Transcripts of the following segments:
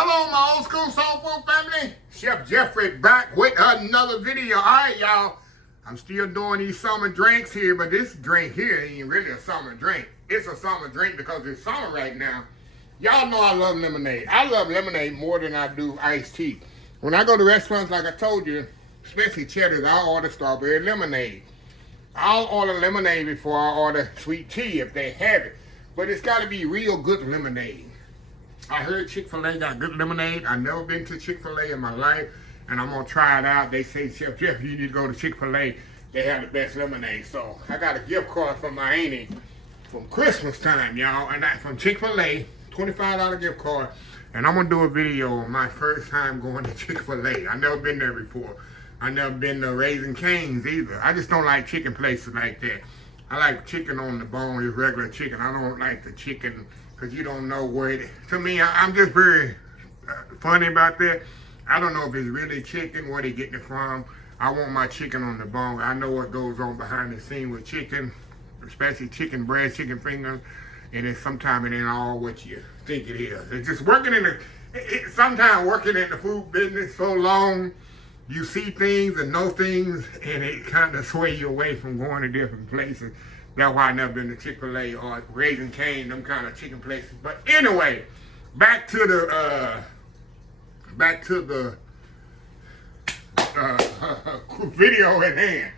Hello, my old school soul food family. Chef Jeffrey back with another video. All right, y'all. I'm still doing these summer drinks here, but this drink here ain't really a summer drink. It's a summer drink because it's summer right now. Y'all know I love lemonade. I love lemonade more than I do iced tea. When I go to restaurants, like I told you, especially Cheddar's, I'll order strawberry lemonade. I'll order lemonade before I order sweet tea if they have it. But it's got to be real good lemonade. I heard Chick-fil-A got good lemonade. I've never been to Chick-fil-A in my life, and I'm going to try it out. They say, Chef Jeff, you need to go to Chick-fil-A. They have the best lemonade. So I got a gift card from my auntie from Christmas time, y'all. And that's from Chick-fil-A, $25 gift card. And I'm going to do a video on my first time going to Chick-fil-A. I've never been there before. I've never been to Raising Cane's either. I just don't like chicken places like that. I like chicken on the bone, just regular chicken. I don't like the chicken because you don't know where it is. To me, I'm just very funny about that. I don't know if it's really chicken, where they getting it from. I want my chicken on the bone. I know what goes on behind the scene with chicken, especially chicken breast, chicken fingers, and it's sometimes it ain't all what you think it is. It's just working in sometimes working in the food business so long, you see things and know things, and it kind of sway you away from going to different places. That's why I never been to Chick-fil-A or Raising Cane, them kind of chicken places. But anyway, back to the video at hand.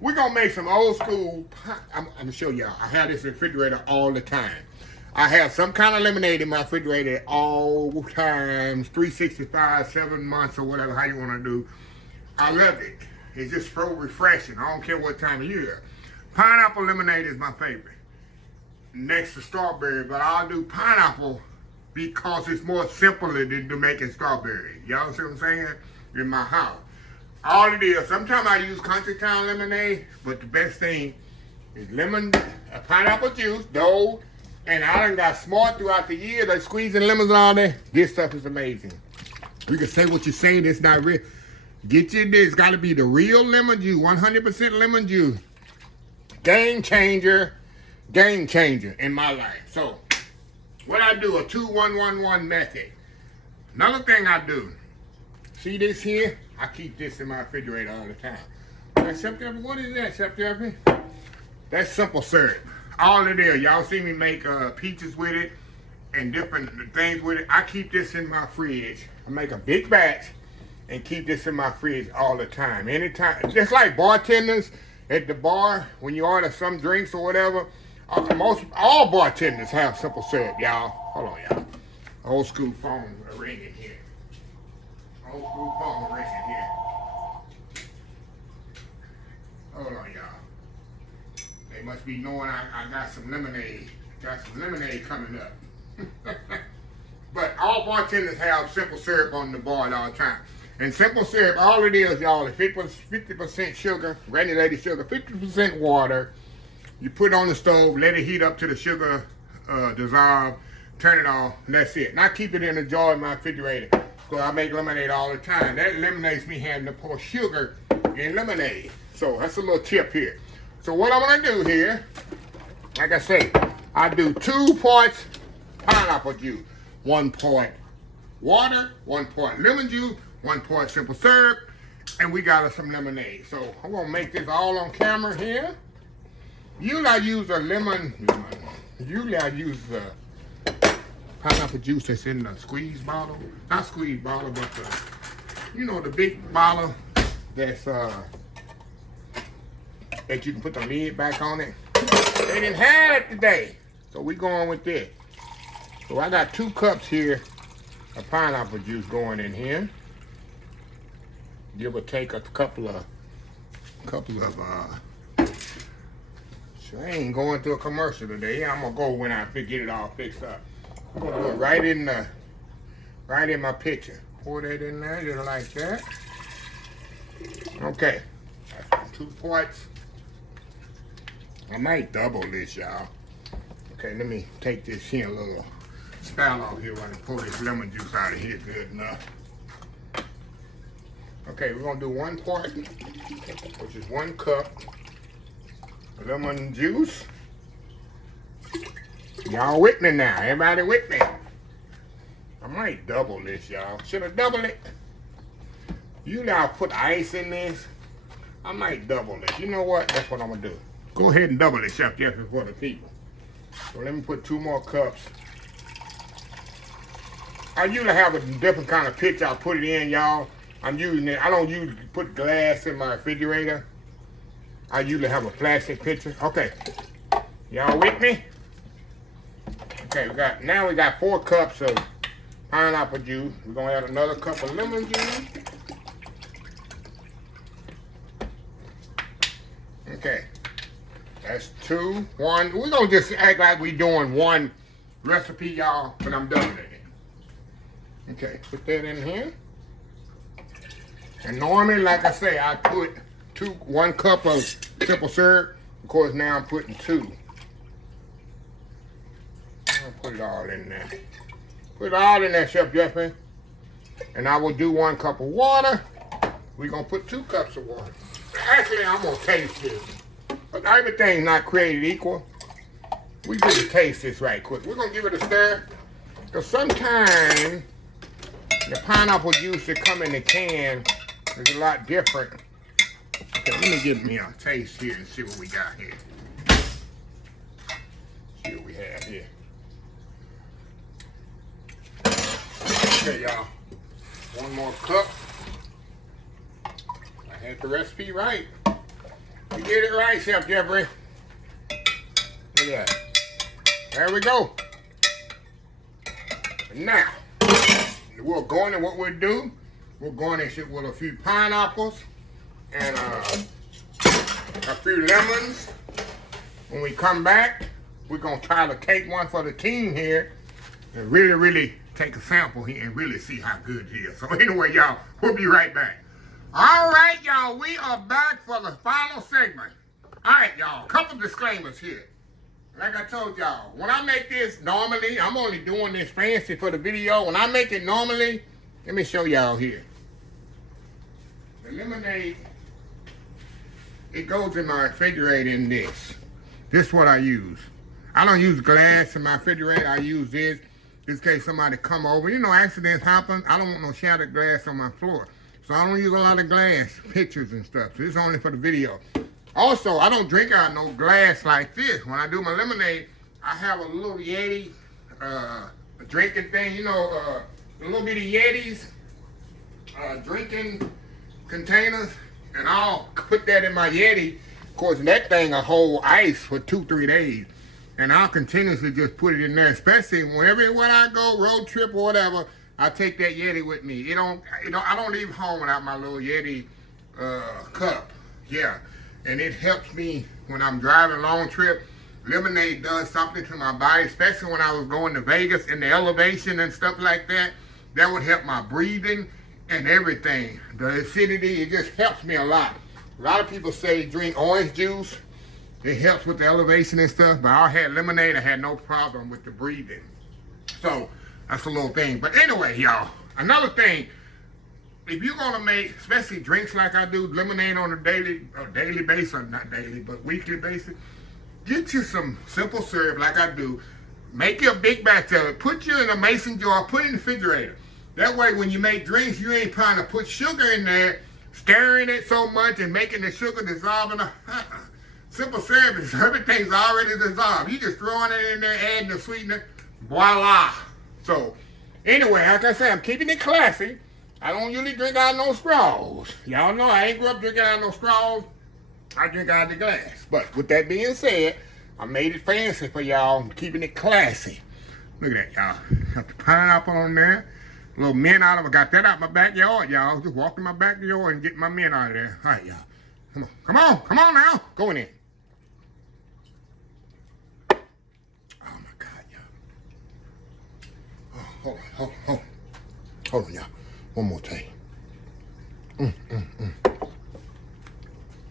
We're gonna make some old school. I'm gonna show y'all. I have this refrigerator all the time. I have some kind of lemonade in my refrigerator at all times, 365, 7 months or whatever, how you want to do. I love it. It's just so refreshing. I don't care what time of year. Pineapple lemonade is my favorite, next to strawberry, but I'll do pineapple because it's more simpler than to making strawberry. Y'all see what I'm saying? In my house. All it is, sometimes I use Country Town lemonade, but the best thing is pineapple juice, though, and I done got smart throughout the year, like squeezing lemons and all that. This stuff is amazing. You can say what you're saying, it's not real. Get you this, it's gotta be the real lemon juice, 100% lemon juice. Game changer in my life. So, what I do, a 2-1-1-1 method. Another thing I do, see this here? I keep this in my refrigerator all the time. What is that, Chef Jeffrey? That's simple syrup. All it is, y'all see me make peaches with it and different things with it. I keep this in my fridge. I make a big batch and keep this in my fridge all the time. Anytime, just like bartenders at the bar, when you order some drinks or whatever, all bartenders have simple syrup, y'all. Hold on, y'all. Old school phone ringing here. Old school phone ringing here. Hold on, y'all. They must be knowing I got some lemonade. Got some lemonade coming up. But all bartenders have simple syrup on the bar all the time. And simple syrup, all it is, y'all, is 50% sugar, granulated sugar, 50% water. You put it on the stove, let it heat up to the sugar dissolve, turn it off, and that's it. And I keep it in a jar in my refrigerator, so I make lemonade all the time. That eliminates me having to pour sugar in lemonade. So that's a little tip here. So what I'm gonna do here, like I say, I do 2 parts pineapple juice, 1 part water, 1 part lemon juice, 1 part simple syrup, and we got us some lemonade. So I'm gonna make this all on camera here. Usually I use a usually I use pineapple juice that's in the squeeze bottle. Not squeeze bottle, but the big bottle that's that you can put the lid back on it. They didn't have it today, so we going with this. So I got 2 cups here of pineapple juice going in here. Give or take a couple of so I ain't going to a commercial today. I'm gonna go when I get it all fixed up. I'm gonna do it right in my picture. Pour that in there, just like that. Okay, that's 2 parts. I might double this, y'all. Okay, let me take this here, a little spout off here while I pull this lemon juice out of here good enough. Okay, we're gonna do 1 part, which is 1 cup of lemon juice. Y'all with me now? Everybody with me? I might double this, y'all. Should I double it? You now put ice in this. I might double it. You know what? That's what I'm gonna do. Go ahead and double it, Chef Jeff, for the people. So let me put 2 more cups. I usually have a different kind of pitch I'll put it in, y'all. I'm using it. I don't usually put glass in my refrigerator. I usually have a plastic pitcher. Okay. Y'all with me? Okay, we got 4 cups of pineapple juice. We're gonna add another cup of lemon juice. Okay. That's 2, 1. We're gonna just act like we're doing one recipe, y'all, but I'm doubling it. Okay, put that in here. And normally, like I say, I put 1 cup of simple syrup. Of course, now I'm putting 2. I'll put it all in there. Put it all in there, Chef Jeffrey. And I will do 1 cup of water. We're gonna put 2 cups of water. Actually, I'm gonna taste this. But everything's not created equal. We just taste this right quick. We're gonna give it a stir. Because sometimes the pineapple juice that come in the can is a lot different. Okay, let me give me a taste here and see what we got here. See what we have here. Okay, y'all. 1 more cup. I had the recipe right. We did it right, Chef Jeffrey. Look at that. There we go. Now, we're going to what we'll do. We're going to shit with a few pineapples and a few lemons. When we come back, we're going to try to take one for the team here and really take a sample here and really see how good it is. So anyway, y'all, we'll be right back. All right, y'all, we are back for the final segment. All right, y'all, a couple disclaimers here. Like I told y'all, when I make this normally, I'm only doing this fancy for the video. When I make it normally, let me show y'all here. The lemonade, it goes in my refrigerator in this. This is what I use. I don't use glass in my refrigerator. I use this in case somebody come over. You know, accidents happen. I don't want no shattered glass on my floor. So I don't use a lot of glass pictures and stuff. So it's only for the video. Also, I don't drink out no glass like this. When I do my lemonade, I have a little Yeti drinking thing. You know, the little bitty Yetis drinking containers. And I'll put that in my Yeti. Of course, that thing will hold ice for 2-3 days. And I'll continuously just put it in there. Especially whenever I go, road trip or whatever, I take that Yeti with me. I don't leave home without my little Yeti cup. Yeah. And it helps me when I'm driving a long trip. Lemonade does something to my body, especially when I was going to Vegas in the elevation and stuff like that. That would help my breathing and everything. The acidity, it just helps me a lot. A lot of people say drink orange juice. It helps with the elevation and stuff, but I had lemonade, I had no problem with the breathing. So, that's a little thing. But anyway, y'all, another thing, if you're gonna make, especially drinks like I do, lemonade on a daily basis, or not daily, but weekly basis, get you some simple syrup like I do. Make you a big batch of it. Put you in a mason jar, put it in the refrigerator. That way when you make drinks, you ain't trying to put sugar in there, stirring it so much and making the sugar dissolve in the, simple syrup is everything's already dissolved. You just throwing it in there, adding the sweetener, voila. So, anyway, like I said, I'm keeping it classy. I don't usually drink out of no straws. Y'all know I ain't grew up drinking out of no straws. I drink out of the glass. But with that being said, I made it fancy for y'all. I'm keeping it classy. Look at that, y'all. Got the pineapple on there. A little mint out of it. Got that out my backyard, y'all. Just walk in my backyard and get my mint out of there. All right, y'all. Come on. Come on. Come on now. Go in there. Oh, my God, y'all. Oh, hold on, y'all. One more thing.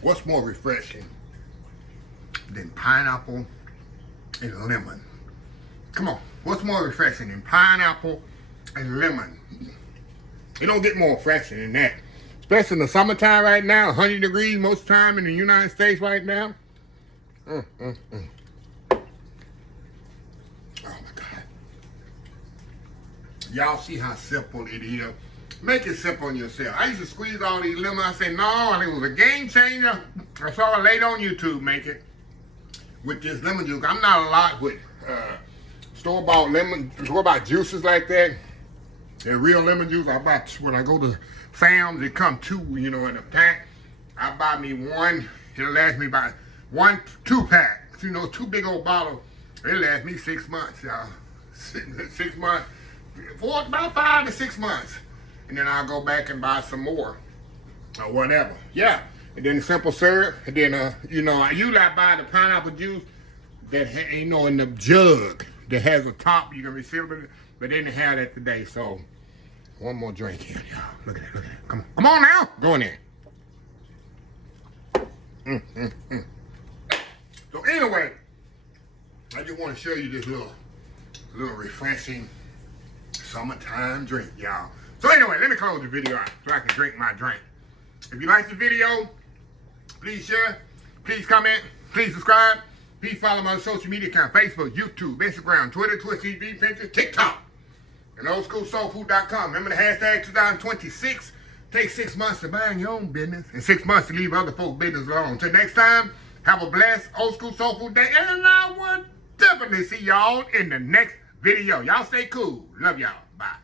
What's more refreshing than pineapple and lemon? Come on. What's more refreshing than pineapple and lemon? You don't get more refreshing than that. Especially in the summertime right now, 100 degrees most of the time in the United States right now. Oh, my God. Y'all see how simple it is. Make it simple on yourself. I used to squeeze all these lemons. I said, no, and it was a game changer. I saw it later on YouTube make it with this lemon juice. I'm not a lot with store-bought juices like that. They're real lemon juice. I buy, when I go to Sam's, it come two, you know, in a pack. I buy me one. It'll last me about 2 packs. You know, 2 big old bottles. It'll last me 6 months, y'all. 6 months. For about 5 to 6 months. And then I'll go back and buy some more. Or whatever. Yeah. And then simple syrup. And then, you know, I usually buy the pineapple juice that, you know, in the jug that has a top. You can refill it. But they didn't have that today. So, one more drink here, y'all. Look at that, look at that. Come on. Come on now. Go in there. So anyway, I just want to show you this little refreshing summertime drink, y'all. So anyway, let me close the video out so I can drink my drink. If you like the video, please share, please comment, please subscribe, please follow my social media account, Facebook, YouTube, Instagram, Twitter, Twitch TV, Pinterest, TikTok, and oldschoolsoulfood.com. Remember the hashtag 2026. Take 6 months to mind your own business and 6 months to leave other folks' business alone. Until next time, have a blessed old school soul food day. And I will definitely see y'all in the next video. Y'all stay cool. Love y'all. Bye.